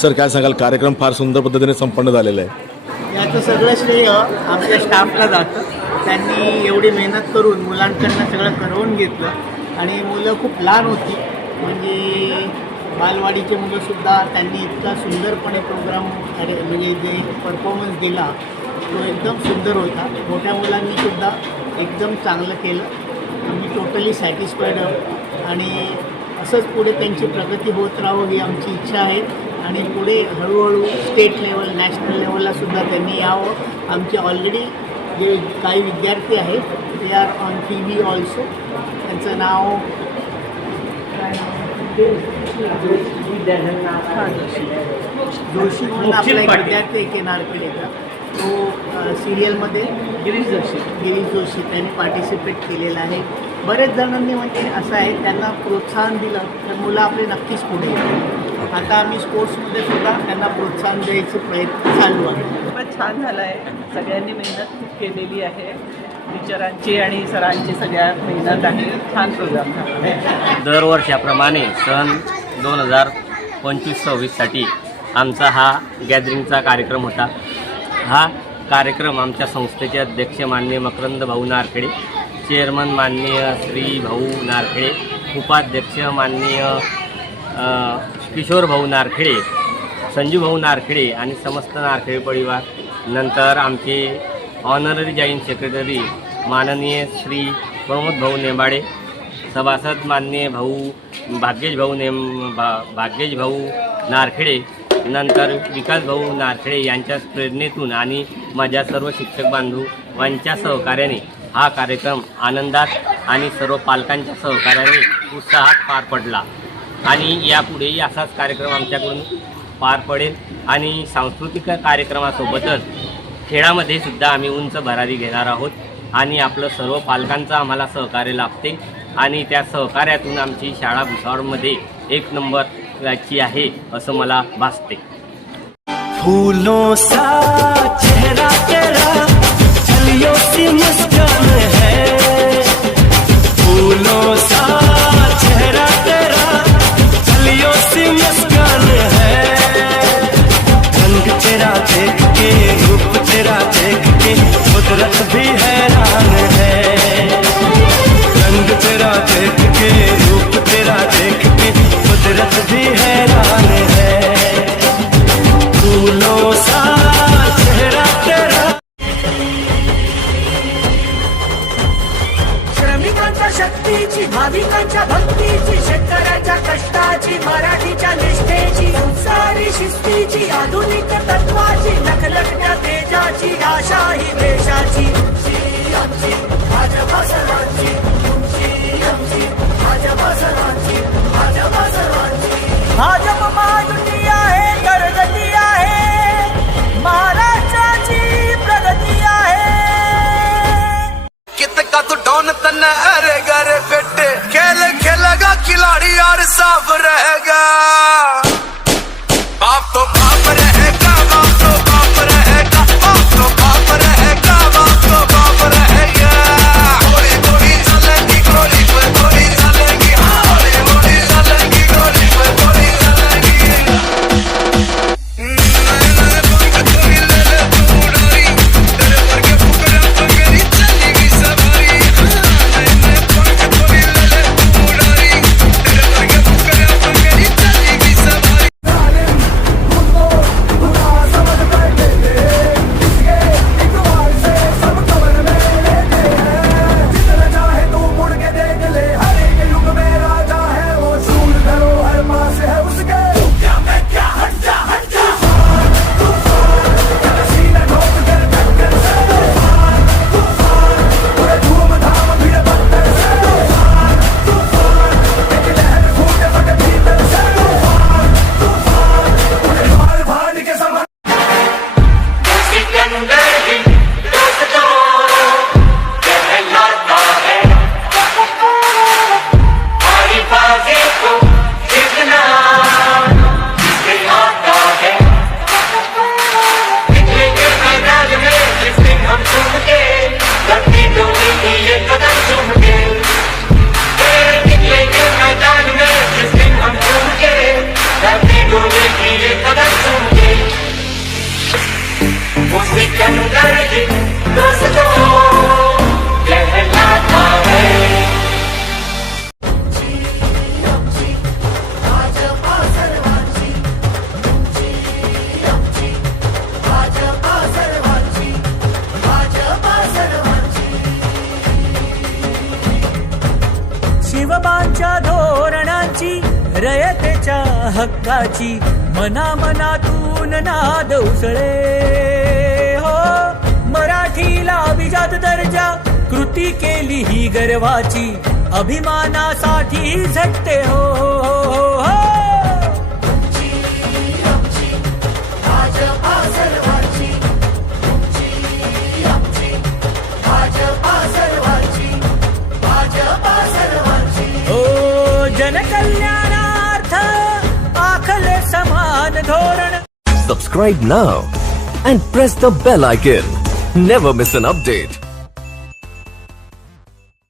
Sir काय सांगाल, कार्यक्रम फार सुंदर पद्धतीने संपन्न झालेला आहे. याचं सगळं श्रेय आमच्या स्टाफला जातं. त्यांनी एवढी मेहनत करून मुलांकडनं सगळं करवून घेतलं आणि मुलं खूप लहान होती, म्हणजे बालवाडीचे मुलंसुद्धा त्यांनी इतका सुंदरपणे प्रोग्राम म्हणजे जे परफॉर्मन्स दिला तो एकदम सुंदर होता. मोठ्या मुलांनीसुद्धा एकदम चांगलं केलं. आम्ही टोटली सॅटिस्फाईड आहोत आणि असंच पुढे त्यांची प्रगती होत राहावं ही आमची इच्छा आहे आणि पुढे हळूहळू स्टेट लेवल नॅशनल लेवललासुद्धा त्यांनी यावं. आमचे ऑलरेडी जे काही विद्यार्थी आहेत ते आर ऑन TV ऑल्सो. त्यांचं नाव जोशी म्हणून आपला एक विद्यार्थी आहे के नारखेडेचा, तो सिरियलमध्ये गिरीश जोशी त्यांनी पार्टिसिपेट केलेला आहे. बरेच जणांनी म्हणजे असं आहे त्यांना प्रोत्साहन दिलं तर मुलं आपले नक्कीच पुढे येतात. आता आम्ही स्पोर्ट्समध्ये सुद्धा त्यांना प्रोत्साहन द्यायचे प्रयत्न चालू आहे. खूपच छान झालं आहे. सगळ्यांनी मेहनत खूप केलेली आहे. टीचरांची आणि सरांची सगळ्या मेहनत आहे. छान प्रोग्राम झाला. दरवर्षाप्रमाणे सन 2025-26साठी आमचा हा गॅदरिंगचा कार्यक्रम होता. हा कार्यक्रम आमच्या संस्थेचे अध्यक्ष माननीय मकरंद भाऊ नारखेडे, चेअरमन माननीय श्री भाऊ नारखेडे, उपाध्यक्ष माननीय किशोर भाऊ नारखेडे, संजू भाऊ नारखेडे आणि समस्त नारखेडे परिवार, नंतर आमचे ऑनररी जॉईंट सेक्रेटरी माननीय श्री प्रमोद भाऊ नेंबाडे, सभासद माननीय भाऊ भाग्येश भाऊ नारखेडे, नंतर विकास भाऊ नारखेडे यांच्या प्रेरणेतून आणि माझ्या सर्व शिक्षक बांधवांच्या सहकार्याने हा कार्यक्रम आनंदात आणि सर्व पालकांच्या सहकार्याने उत्साहात पार पडला आणि यापुढेही असाच कार्यक्रम आमच्याकडून पार पडेल आणि सांस्कृतिक कार्यक्रमासोबतच खेळामध्ये सुद्धा आम्ही उंच भरारी घेणार आहोत आणि आपलं सर्व पालकांचं आम्हाला सहकार्य लाभते आणि त्या सहकार्यातून आमची शाळा भुसावळमध्ये 1 नंबरची आहे असं मला भासते. फूलों सा चेहरा तेरा चलियो सी मुस्कान है, फूलों सा चेहरा तेरा चलियो सी मुस्कान है, रंग तेरा देख के रूप तेरा देख के कुदरत भी हैरान है, रंग तेरा देख के रूप तेरा देख के कुदरत भी हैरान है, फूलों सा चेहरा तेरा. श्रमिकांच्या शक्तीची, भाविकांच्या भक्तीची, शेतकऱ्याच्या कष्टाची, मराठीच्या निष्ठेची, संसारी शिस्तीची, आधुनिक तत्वाची, लखलखत्या तेजाची, आशा ही देशाची, आमची भाजपा सर्वांची, तुमची आमची भाजपा सर्वांची, भाजपा सर्वांची. भाजप महायुती आहे, प्रगती आहे, महाराष्ट्राची प्रगती आहे. कितना तो डॉन तन अरे गरे बेटे खेल खेलेगा खिलाड़ी और साफ रहेगा, बाप तो बाप रहेगा, बाप तो बाप रहेगा, बाप तो बाप रहेगा, बाप तो बाप रहेगा. की कदम उसी के अंदर ही दोस्तों कहलाता है। शिवबांच्या धोरणाची रयतेच्या हक्काची मनामनातून नाद उसळे हो मराठीला अभिजात दर्जा कृती केली ही गर्वाची अभिमानासाठी झटते हो, हो, हो। जनकल्याणार्थ आखले समान धोरण। Subscribe now and press the bell icon. Never miss an update.